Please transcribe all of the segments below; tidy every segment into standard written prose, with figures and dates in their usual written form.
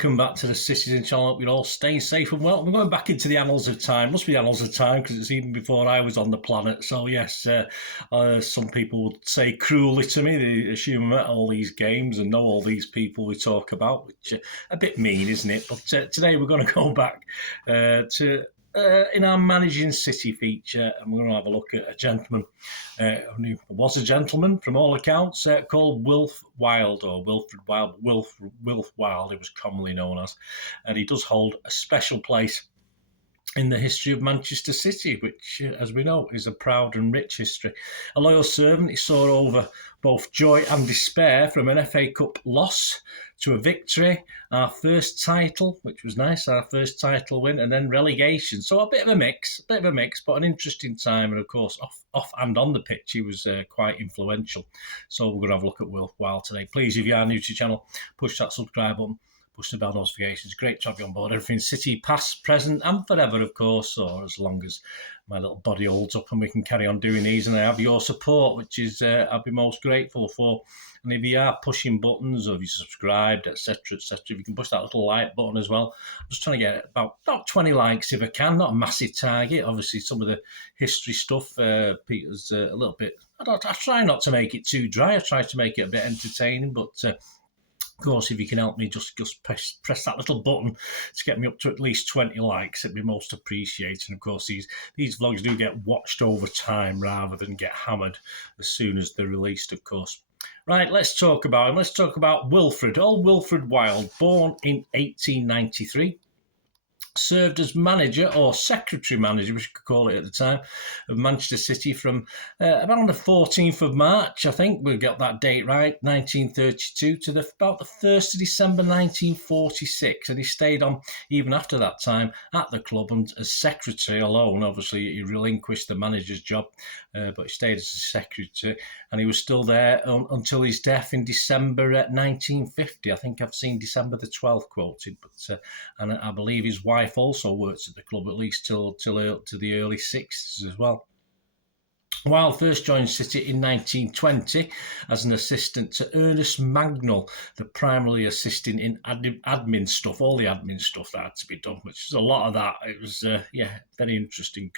welcome back to the Citytilidie channel. Hope you're all staying safe and well. We're going back into the annals of time. Must be the annals of time because it's even before I was on the planet. So yes, some people would say cruelly to me, they assume I met all these games and know all these people we talk about, which a bit mean, isn't it? But today we're going to go back to in our Managing City feature, and we're going to have a look at a gentleman who was a gentleman from all accounts, called Wilf Wild, or Wilfred Wild, Wilf Wild, he was commonly known as, and he does hold a special place in the history of Manchester City, which, as we know, is a proud and rich history. A loyal servant, he saw over both joy and despair, from an FA Cup loss to a victory, our first title, which was nice, our first title win, and then relegation. So a bit of a mix, but an interesting time. And of course, off and on the pitch, he was quite influential. So we're going to have a look at Wilf Wild today. Please, if you are new to the channel, push that subscribe button. Push the bell notifications. Great to have you on board. Everything City, past, present, and forever, of course, or as long as my little body holds up and we can carry on doing these. And I have your support, which is I'll be most grateful for. And if you are pushing buttons, or if you subscribed, etc., if you can push that little like button as well. I'm just trying to get about 20 likes if I can. Not a massive target. Obviously, some of the history stuff, Peter's a little bit. I try not to make it too dry. I try to make it a bit entertaining, but. Of course, if you can help me, just press that little button to get me up to at least 20 likes. It'd be most appreciated. And of course, these vlogs do get watched over time rather than get hammered as soon as they're released, of course. Right, let's talk about him. Let's talk about Wilfred. Old Wilfred Wild, born in 1893. Served as manager, or secretary manager, we could call it at the time, of Manchester City from about the 14th of March, I think we got that date right, 1932, to about the 1st of December 1946. And he stayed on even after that time at the club and as secretary alone. Obviously, he relinquished the manager's job, but he stayed as a secretary, and he was still there until his death in December 1950. I think I've seen December the 12th quoted, but and I believe his wife also worked at the club at least till the early 60s as well. Wild first joined City in 1920 as an assistant to Ernest Magnall, the primarily assisting in admin stuff, all the admin stuff that had to be done, which is a lot of that. It was, very interesting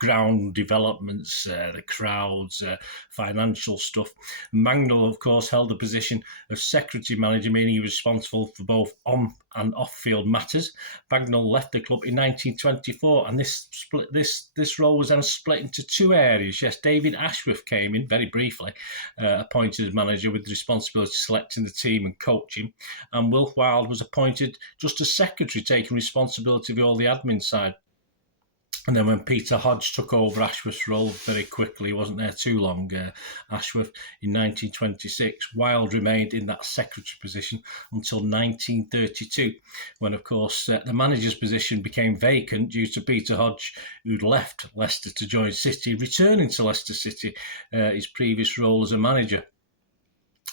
ground developments, the crowds, financial stuff. Magnall, of course, held the position of secretary manager, meaning he was responsible for both on and off-field matters. Magnall left the club in 1924, and this role was then split into two areas. Yes, David Ashworth came in very briefly, appointed as manager with the responsibility of selecting the team and coaching, and Wilf Wild was appointed just as secretary, taking responsibility for all the admin side. And then when Peter Hodge took over Ashworth's role very quickly, he wasn't there too long, Ashworth, in 1926, Wild remained in that secretary position until 1932, when, of course, the manager's position became vacant due to Peter Hodge, who'd left Leicester to join City, returning to Leicester City, his previous role as a manager.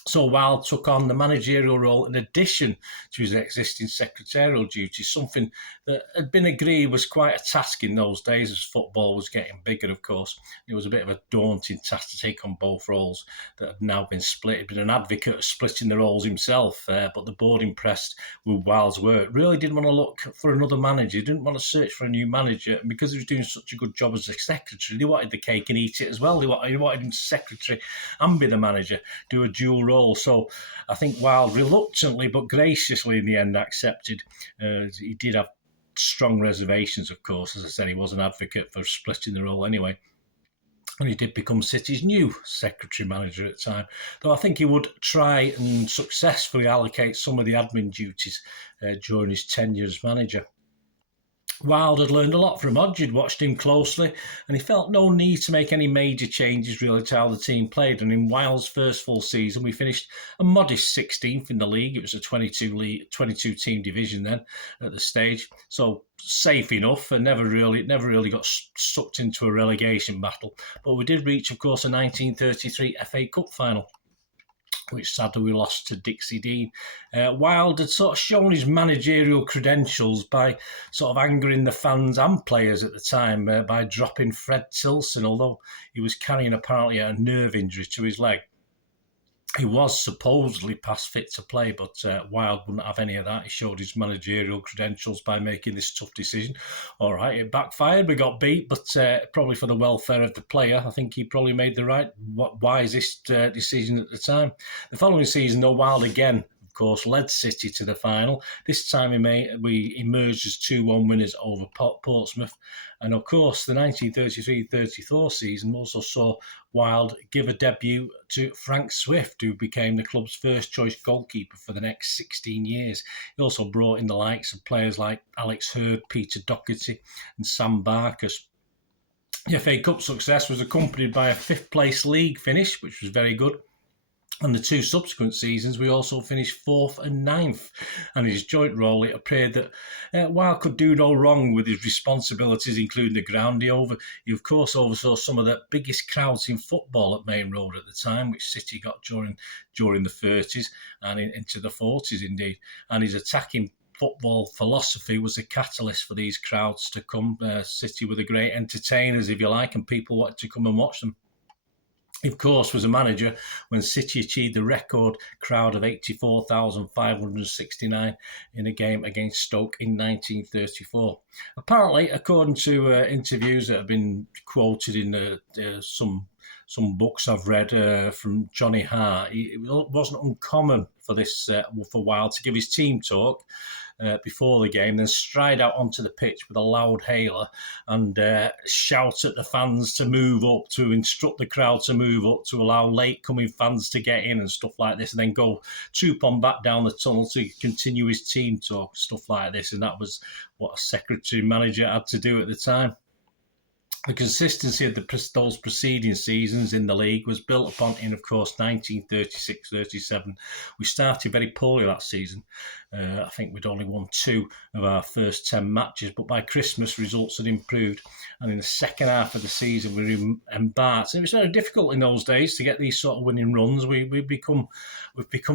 So Wild took on the managerial role in addition to his existing secretarial duties, something that had been agreed was quite a task in those days as football was getting bigger, of course. It was a bit of a daunting task to take on both roles that had now been split. He'd been an advocate of splitting the roles himself, but the board, impressed with Wild's work, really didn't want to look for another manager. He didn't want to search for a new manager, and because he was doing such a good job as a secretary, they wanted the cake and eat it as well. They wanted him to secretary and be the manager, do a dual role. So I think Wild reluctantly but graciously in the end accepted. He did have strong reservations, of course. As I said, he was an advocate for splitting the role anyway. And he did become City's new secretary manager at the time, though I think he would try and successfully allocate some of the admin duties during his tenure as manager. Wild had learned a lot from Hodge. He'd watched him closely, and he felt no need to make any major changes really to how the team played. And in Wild's first full season, we finished a modest 16th in the league. It was a 22-team division then at the stage, so safe enough, and never really got sucked into a relegation battle. But we did reach, of course, a 1933 FA Cup final, which sadly we lost to Dixie Dean. Wild had sort of shown his managerial credentials by sort of angering the fans and players at the time by dropping Fred Tilson, although he was carrying apparently a nerve injury to his leg. He was supposedly past fit to play, but Wild wouldn't have any of that. He showed his managerial credentials by making this tough decision. All right, it backfired. We got beat, but probably for the welfare of the player, I think he probably made the right, wisest decision at the time. The following season, though, Wild again, of course, led City to the final. This time we emerged as 2-1 winners over Portsmouth. And of course, the 1933-34 season also saw Wild give a debut to Frank Swift, who became the club's first choice goalkeeper for the next 16 years. He also brought in the likes of players like Alex Hurd, Peter Doherty and Sam Barkas. The FA Cup success was accompanied by a fifth place league finish, which was very good. And the two subsequent seasons, we also finished 4th and 9th. And his joint role, it appeared that Wild could do no wrong with his responsibilities, including the ground. He of course, oversaw some of the biggest crowds in football at Main Road at the time, which City got during the 30s and into the 40s, indeed. And his attacking football philosophy was a catalyst for these crowds to come. City were the great entertainers, if you like, and people wanted to come and watch them. He, of course, was a manager when City achieved the record crowd of 84,569 in a game against Stoke in 1934. Apparently, according to interviews that have been quoted in some books I've read from Johnny Hart, it wasn't uncommon for Wild to give his team talk before the game, then stride out onto the pitch with a loud hailer and shout at the fans to move up, to instruct the crowd to move up, to allow late-coming fans to get in and stuff like this, and then go troop on back down the tunnel to continue his team talk, stuff like this. And that was what a secretary manager had to do at the time. The consistency of those preceding seasons in the league was built upon in, of course, 1936-37. We started very poorly that season. I think we'd only won 2 of our first 10 matches, but by Christmas, results had improved. And in the second half of the season, we embarked. And it was very difficult in those days to get these sort of winning runs. We've become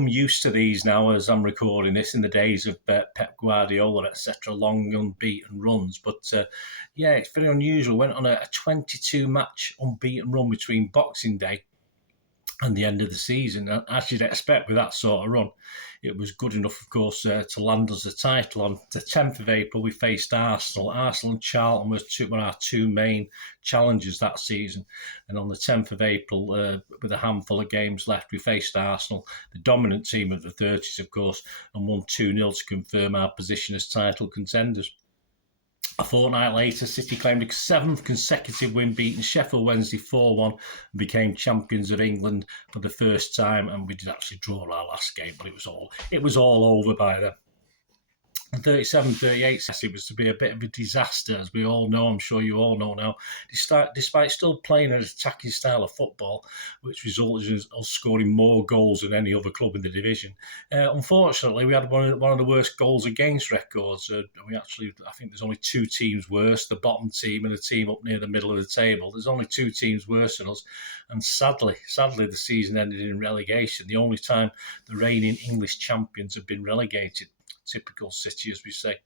used to these now as I'm recording this, in the days of Pep Guardiola, etc., long unbeaten runs. But yeah, it's very unusual. Went on a 22-match unbeaten run between Boxing Day and the end of the season. And as you'd expect with that sort of run, it was good enough, of course, to land us the title. On the 10th of April, we faced Arsenal. Arsenal and Charlton were our two main challengers that season. And on the 10th of April, with a handful of games left, we faced Arsenal, the dominant team of the 30s, of course, and won 2-0 to confirm our position as title contenders. A fortnight later, City claimed a 7th consecutive win, beating Sheffield Wednesday 4-1 and became champions of England for the first time. And we did actually draw our last game, but it was all over by then. 37-38, it was to be a bit of a disaster, as we all know. I'm sure you all know now. Despite still playing an attacking style of football, which resulted in us scoring more goals than any other club in the division. Unfortunately, we had one of the worst goals against records. I think there's only 2 teams worse, the bottom team and the team up near the middle of the table. There's only 2 teams worse than us. And sadly, the season ended in relegation, the only time the reigning English champions have been relegated. Typical City, as we say.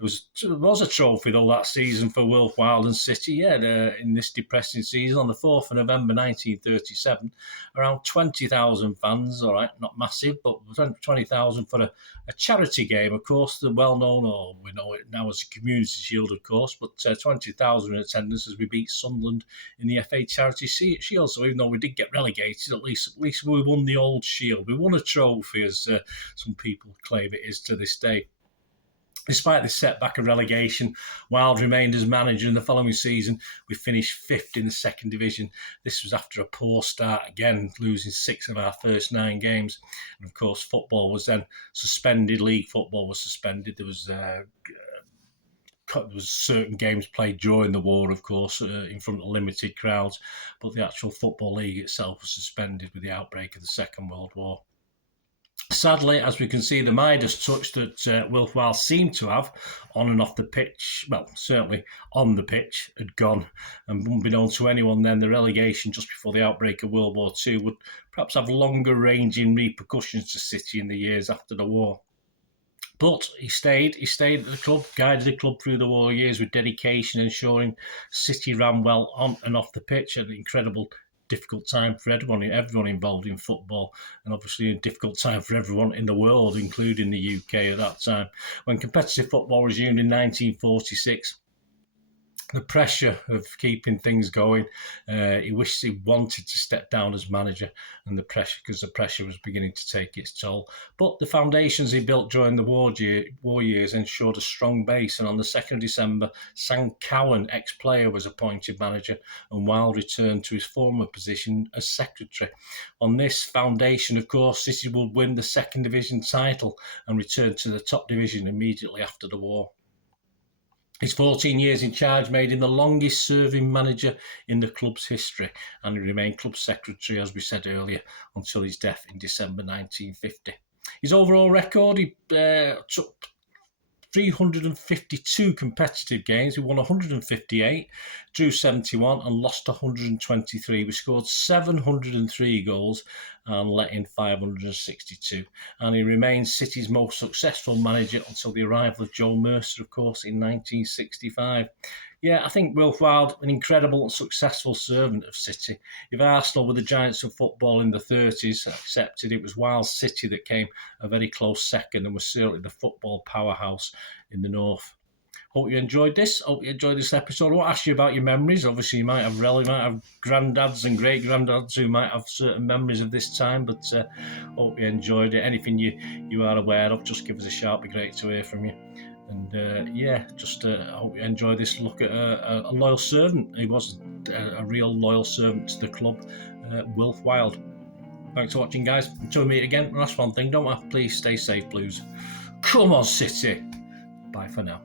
There was a trophy, though, that season for WILF, Wild and City. In this depressing season, on the 4th of November 1937, around 20,000 fans, all right, not massive, but 20,000 for a charity game, of course, the well-known, or we know it now as a Community Shield, of course, but 20,000 in attendance as we beat Sunderland in the FA Charity Shield. So even though we did get relegated, at least we won the old Shield. We won a trophy, as some people claim it is to this day. Despite the setback of relegation, Wild remained as manager in the following season. We finished 5th in the second division. This was after a poor start, again, losing 6 of our first 9 games. And of course, football was then suspended. League football was suspended. There was certain games played during the war, of course, in front of limited crowds. But the actual Football League itself was suspended with the outbreak of the Second World War. Sadly, as we can see, the Midas touch that WILF Wild seemed to have on and off the pitch, well, certainly on the pitch, had gone. And unbeknown to anyone then, the relegation just before the outbreak of World War II would perhaps have longer-ranging repercussions to City in the years after the war. But he stayed at the club, guided the club through the war years with dedication, ensuring City ran well on and off the pitch, an incredible difficult time for everyone involved in football, and obviously a difficult time for everyone in the world, including the UK at that time. When competitive football resumed in 1946, the pressure of keeping things going, he wished he wanted to step down as manager, and the pressure was beginning to take its toll. But the foundations he built during the war years ensured a strong base, and on the 2nd of December, Sam Cowan, ex-player, was appointed manager, and Wilde returned to his former position as secretary. On this foundation, of course, City would win the second division title and return to the top division immediately after the war. His 14 years in charge made him the longest serving manager in the club's history, and he remained club secretary, as we said earlier, until his death in December 1950. His overall record, he took 352 competitive games. He won 158, drew 71 and lost 123. We scored 703 goals and let in 562. And he remains City's most successful manager until the arrival of Joe Mercer, of course, in 1965. Yeah, I think Wilf Wilde, an incredible and successful servant of City. If Arsenal were the giants of football in the 30s accepted, it was Wilde's City that came a very close second and was certainly the football powerhouse in the north. Hope you enjoyed this. Hope you enjoyed this episode. I won't ask you about your memories. Obviously, you might have granddads and great-granddads who might have certain memories of this time, but hope you enjoyed it. Anything you are aware of, just give us a shout. It'd be great to hear from you. And I hope you enjoy this look at a loyal servant. He was a real loyal servant to the club, Wilf Wilde. Thanks for watching, guys. Until we meet again, last one thing, don't I? Please stay safe, Blues. Come on, City. Bye for now.